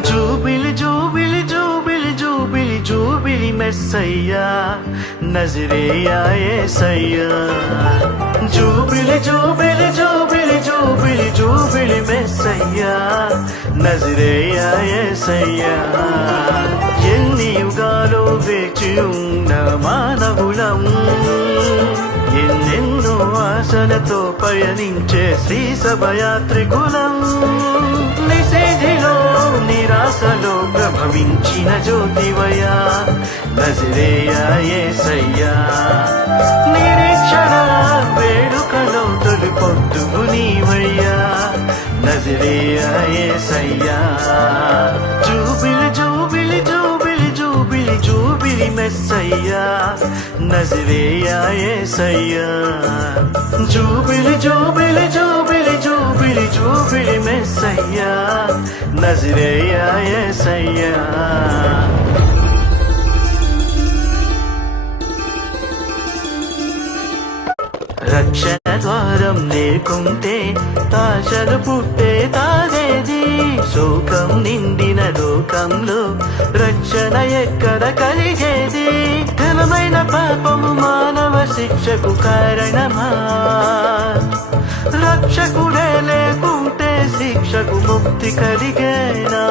జూబిలి జూబిలి జూబిలి జూబిలి జూబిలి మెస్సయ్యా నజరేయా ఏసయ్యా జూబిలి జూబిలి జూబిలి జూబిలి జూబిలి మెస్సయ్యా నజరేయా ఏసయ్యా ఎన్ని యుగాలో వేచి ఉన్న మానవులం ఎన్నెన్నో ఆశలతో పయనించే శ్రీ సభయాత్రికులం. నిరాశలో జ్యోతివయా నజరేయాయ్యా నిరీక్షణ వేడుకలో తొలి పొద్దుగు నీవయ్యా నజరేయాయ్యా జూబిలి జూబిలి జూబిలి జూబిలి జూబిలి మెస్సయ్యా నజరేయాయ్యా జూబిలి జూబిలి జూబిలి జూబిలి జూబిలి మెస్సయ్యా నజరేయా ఏసయ్యా రక్షణ ద్వారం లేకుంటే ఆశలు పుట్టే తాగేది శోకం నిండిన లోకంలో రక్షణ ఎక్కడ కలిగేది ఘనమైన పాపము మానవ శిక్షకు కారణమా రక్షకుడే శిక్షకు ముక్తి కలిగేనా?